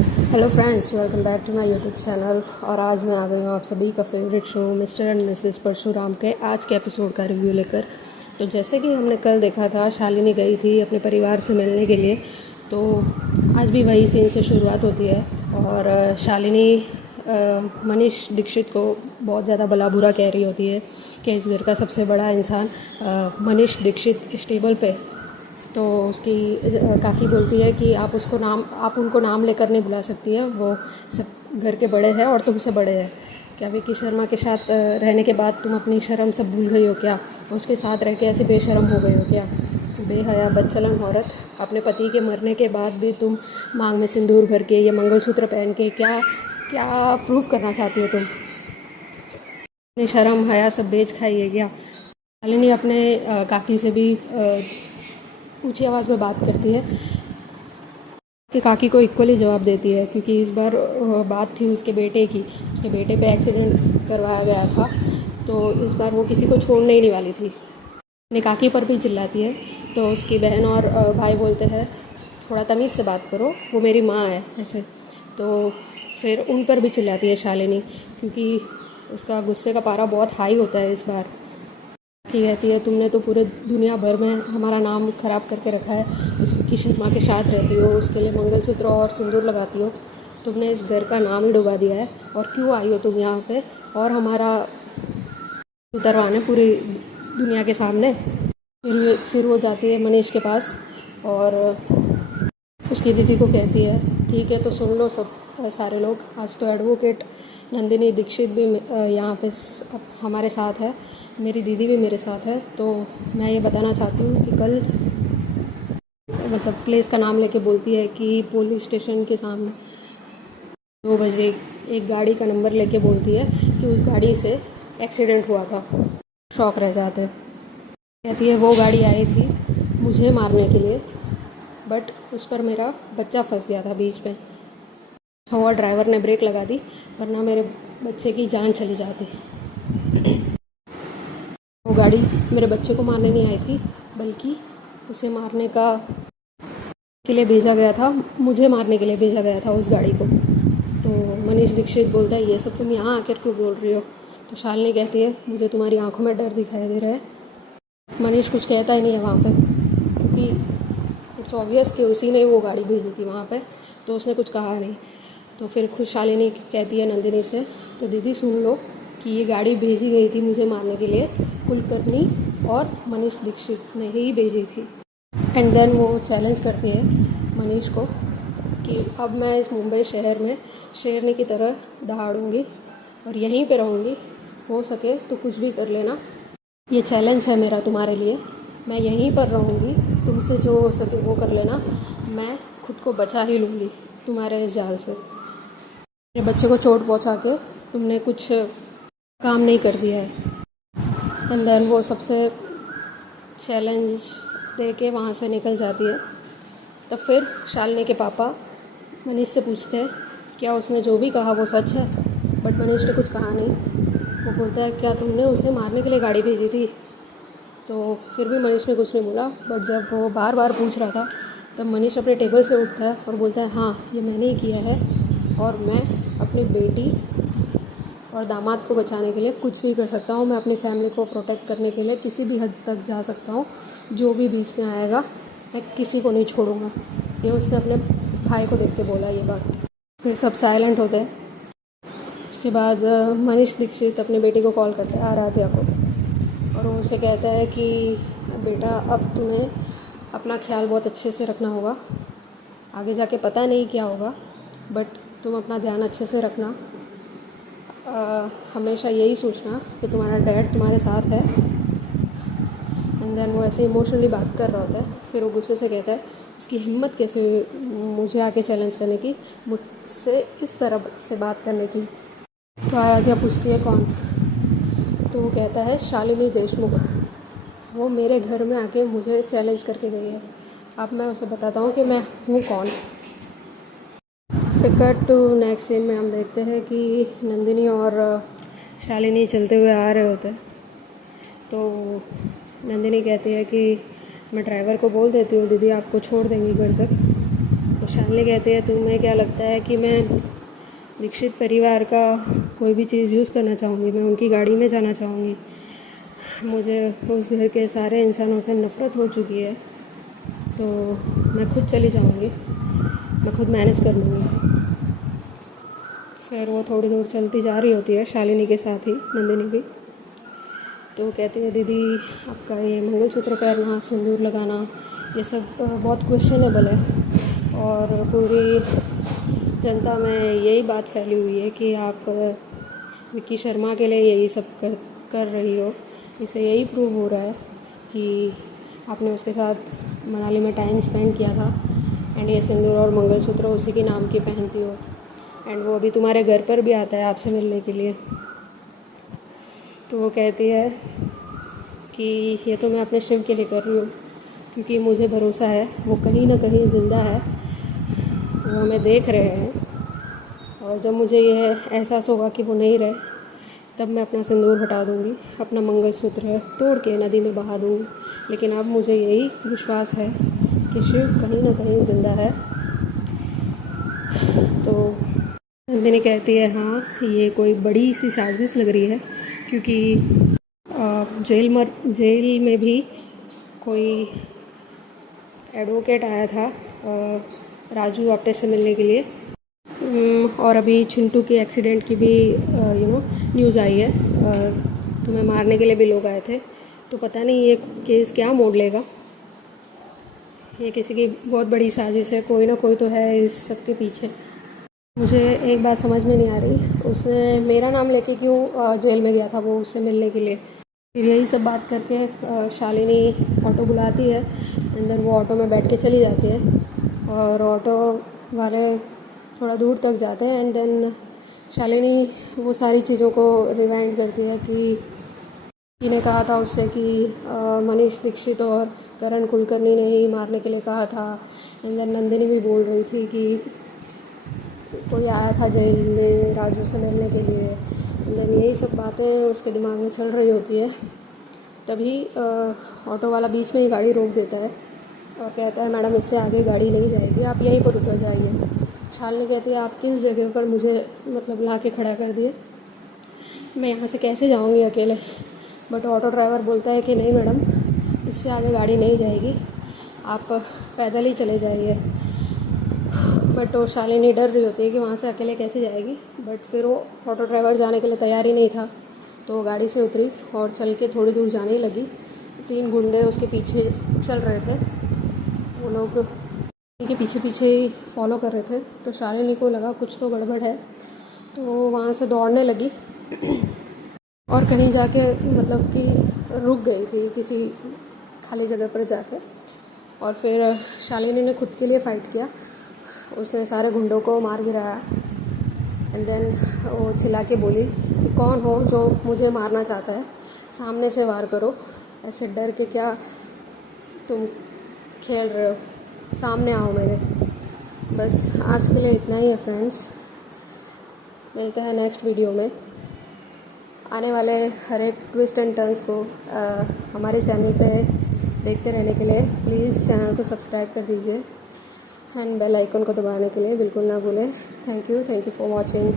Hello friends, welcome back to my YouTube channel. और आज मैं आ गई हूँ आप सभी का favourite show mister and missus Parshuram के आज के एपिसोड का रिव्यू लेकर। तो जैसे कि हमने कल देखा था, शालिनी गई थी अपने परिवार से मिलने के लिए, तो आज भी वही सीन से शुरुआत होती है। और शालिनी मनीष दीक्षित को बहुत ज़्यादा भला बुरा कह रही होती है कि इस घर का सबसे बड़ा इंसान मनीष दीक्षित इस टेबल पे। तो उसकी काकी बोलती है कि आप उनको नाम लेकर नहीं बुला सकती है, वो सब घर के बड़े हैं और तुमसे बड़े हैं। क्या विकी शर्मा के साथ रहने के बाद तुम अपनी शर्म सब भूल गई हो क्या? उसके साथ रह के ऐसे बेशर्म हो गई हो क्या? बेहया बदचलन औरत, अपने पति के मरने के बाद भी तुम मांग में सिंदूर भर के या मंगलसूत्र पहन के क्या क्या प्रूव करना चाहती हो? तुम अपनी शर्म हया सब बेच खाई है क्या? शालिनी अपने काकी से भी ऊंची आवाज़ में बात करती है कि काकी को इक्वली जवाब देती है, क्योंकि इस बार बात थी उसके बेटे की। उसके बेटे पे एक्सीडेंट करवाया गया था, तो इस बार वो किसी को छोड़ने ही नहीं वाली थी। अपनी काकी पर भी चिल्लाती है, तो उसकी बहन और भाई बोलते हैं थोड़ा तमीज़ से बात करो, वो मेरी माँ है ऐसे। तो फिर उन पर भी चिल्लाती है शालिनी, क्योंकि उसका गुस्से का पारा बहुत हाई होता है इस बार। की कहती है तुमने तो पूरे दुनिया भर में हमारा नाम ख़राब करके रखा है। उस विक्की शर्मा के साथ रहती हो, उसके लिए मंगलसूत्र और सिंदूर लगाती हो, तुमने इस घर का नाम ही डुबा दिया है। और क्यों आई हो तुम यहाँ पे और हमारा उतरवाने पूरी दुनिया के सामने? फिर वो जाती है मनीष के पास और उसकी दीदी को कहती है ठीक है तो सुन लो सब सारे लोग, आज तो एडवोकेट नंदिनी दीक्षित भी यहाँ पे हमारे साथ है, मेरी दीदी भी मेरे साथ है। तो मैं ये बताना चाहती हूँ कि कल मतलब प्लेस का नाम लेके बोलती है कि पुलिस स्टेशन के सामने 2 बजे एक गाड़ी का नंबर लेके बोलती है कि उस गाड़ी से एक्सीडेंट हुआ था। शौक रह जाते। कहती है वो गाड़ी आई थी मुझे मारने के लिए, बट उस पर मेरा बच्चा फंस गया था बीच में, और ड्राइवर ने ब्रेक लगा दी, वरना मेरे बच्चे की जान चली जाती। वो गाड़ी मेरे बच्चे को मारने नहीं आई थी, बल्कि उसे मारने के लिए भेजा गया था, मुझे मारने के लिए भेजा गया था उस गाड़ी को। तो मनीष दीक्षित बोलता है ये सब तुम यहाँ आकर क्यों बोल रही हो? तो शालिनी कहती है मुझे तुम्हारी आंखों में डर दिखाई दे रहा है। मनीष कुछ कहता ही नहीं है वहाँ पे, क्योंकि इट्स ऑब्वियस कि उसी ने वो गाड़ी भेजी थी वहाँ पे, तो उसने कुछ कहा नहीं। तो फिर खुद शालिनी कहती है नंदिनी से, तो दीदी सुन लो कि ये गाड़ी भेजी गई थी मुझे मारने के लिए, कुलकर्णी और मनीष दीक्षित ने ही भेजी थी। एंड देन वो चैलेंज करती है मनीष को कि अब मैं इस मुंबई शहर में शेरनी की तरह दहाड़ूंगी और यहीं पे रहूँगी, हो सके तो कुछ भी कर लेना, ये चैलेंज है मेरा तुम्हारे लिए, मैं यहीं पर रहूँगी, तुमसे जो हो सके वो कर लेना, मैं खुद को बचा ही लूँगी तुम्हारे इस जाल से। मेरे बच्चे को चोट पहुँचा के तुमने कुछ काम नहीं कर दिया है। एंड देन वो सबसे चैलेंज दे के वहाँ से निकल जाती है। तब फिर शालिनी के पापा मनीष से पूछते हैं क्या उसने जो भी कहा वो सच है? बट मनीष ने कुछ कहा नहीं। वो बोलता है क्या तुमने उसे मारने के लिए गाड़ी भेजी थी? तो फिर भी मनीष ने कुछ नहीं बोला। बट जब वो बार बार पूछ रहा था, तब मनीष अपने टेबल से उठता है और बोलता है हाँ ये मैंने ही किया है, और मैं अपनी बेटी और दामाद को बचाने के लिए कुछ भी कर सकता हूँ, मैं अपनी फैमिली को प्रोटेक्ट करने के लिए किसी भी हद तक जा सकता हूँ, जो भी बीच में आएगा मैं किसी को नहीं छोड़ूंगा। ये उसने अपने भाई को देख के बोला ये बात। फिर सब साइलेंट होते हैं। उसके बाद मनीष दीक्षित अपने बेटे को कॉल करता है, आराध्या को, और वो उसे कहता है कि बेटा अब तुम्हें अपना ख्याल बहुत अच्छे से रखना होगा, आगे जाके पता नहीं क्या होगा, बट तुम अपना ध्यान अच्छे से रखना, हमेशा यही सोचना कि तुम्हारा डैड तुम्हारे साथ है। एंड देन वो ऐसे इमोशनली बात कर रहा होता है। फिर वो गुस्से से कहता है उसकी हिम्मत कैसे मुझे आके चैलेंज करने की, मुझसे इस तरह से बात करने की। तो आराध्या पूछती है कौन? तो वो कहता है शालिनी देशमुख, वो मेरे घर में आके मुझे चैलेंज करके गई है, अब मैं उसे बताता हूँ कि मैं हूँ कौन। फिर कट टू नेक्स्ट सीन में हम देखते हैं कि नंदिनी और शालिनी चलते हुए आ रहे होते हैं। तो नंदिनी कहती है कि मैं ड्राइवर को बोल देती हूँ दीदी आपको छोड़ देंगी घर तक। तो शालिनी कहती है तुम्हें क्या लगता है कि मैं दीक्षित परिवार का कोई भी चीज़ यूज़ करना चाहूँगी, मैं उनकी गाड़ी में जाना चाहूँगी। मुझे उस घर के सारे इंसानों से नफ़रत हो चुकी है, तो मैं खुद चली जाऊँगी, मैं खुद मैनेज कर लूँगी। फिर वो थोड़ी दूर चलती जा रही होती है शालिनी के साथ ही नंदिनी भी। तो वो कहती है दीदी आपका ये मंगलसूत्र पहनना, सिंदूर लगाना, ये सब बहुत क्वेश्चनेबल है और पूरी जनता में यही बात फैली हुई है कि आप विक्की शर्मा के लिए यही सब कर रही हो। इससे यही प्रूव हो रहा है कि आपने उसके साथ मनाली में टाइम स्पेंड किया था एंड ये सिंदूर और मंगलसूत्र उसी के नाम की पहनती हो एंड वो अभी तुम्हारे घर पर भी आता है आपसे मिलने के लिए। तो वो कहती है कि ये तो मैं अपने शिव के लिए कर रही हूँ, क्योंकि मुझे भरोसा है वो कहीं ना कहीं ज़िंदा है, वो हमें देख रहे हैं और जब मुझे यह एहसास होगा कि वो नहीं रहे तब मैं अपना सिंदूर हटा दूँगी, अपना मंगलसूत्र तोड़ के नदी में बहा दूँगी। लेकिन अब मुझे यही विश्वास है कि शिव कहीं ना कहीं ज़िंदा है। तो नंदिनी कहती है हाँ ये कोई बड़ी सी साजिश लग रही है, क्योंकि जेल में भी कोई एडवोकेट आया था राजू आप्टे से मिलने के लिए और अभी चिंटू के एक्सीडेंट की भी न्यूज़ आई है। तुम्हें मारने के लिए भी लोग आए थे, तो पता नहीं ये केस क्या मोड़ लेगा। ये किसी की बहुत बड़ी साजिश है, कोई ना कोई तो है इस सब के पीछे। मुझे एक बात समझ में नहीं आ रही, उसने मेरा नाम लेके क्यों जेल में गया था वो उससे मिलने के लिए। फिर यही सब बात करके शालिनी ऑटो बुलाती है एंड देन वो ऑटो में बैठ के चली जाती है और ऑटो वाले थोड़ा दूर तक जाते हैं एंड देन शालिनी वो सारी चीज़ों को रिवाइंड करती है कि ने कहा था उससे कि मनीष दीक्षित और करण कुलकर्णी ने ही मारने के लिए कहा था। एंड देन नंदिनी भी बोल रही थी कि कोई आया था जेल में राजू से मिलने के लिए। देन यही सब बातें उसके दिमाग में चल रही होती है। तभी ऑटो वाला बीच में ही गाड़ी रोक देता है और कहता है मैडम इससे आगे गाड़ी नहीं जाएगी, आप यहीं पर उतर जाइए। शालिनी कहती है आप किस जगह पर मुझे मतलब ला के खड़ा कर दिए, मैं यहाँ से कैसे जाऊँगी अकेले। बट ऑटो ड्राइवर बोलता है कि नहीं मैडम इससे आगे गाड़ी नहीं जाएगी, आप पैदल ही चले जाइए। बट वो शालिनी डर रही होती है कि वहाँ से अकेले कैसे जाएगी। बट फिर वो ऑटो ड्राइवर जाने के लिए तैयार ही नहीं था, तो वो गाड़ी से उतरी और चल के थोड़ी दूर जाने लगी। 3 गुंडे उसके पीछे चल रहे थे, वो लोग उनके पीछे पीछे ही फॉलो कर रहे थे। तो शालिनी को लगा कुछ तो गड़बड़ है, तो वो वहाँ से दौड़ने लगी और कहीं जाके मतलब कि रुक गई थी किसी खाली जगह पर जाके। और फिर शालिनी ने खुद के लिए फ़ाइट किया, उसने सारे गुंडों को मार गिराया एंड देन वो चिल्ला के बोली कि कौन हो जो मुझे मारना चाहता है, सामने से वार करो, ऐसे डर के क्या तुम खेल रहे हो, सामने आओ मेरे। बस आज के लिए इतना ही है फ्रेंड्स, मिलते हैं नेक्स्ट वीडियो में। आने वाले हर एक ट्विस्ट एंड टर्न्स को हमारे चैनल पे देखते रहने के लिए प्लीज़ चैनल को सब्सक्राइब कर दीजिए एंड बेल आइकन को दबाने के लिए बिल्कुल ना भूलें। Thank you for watching.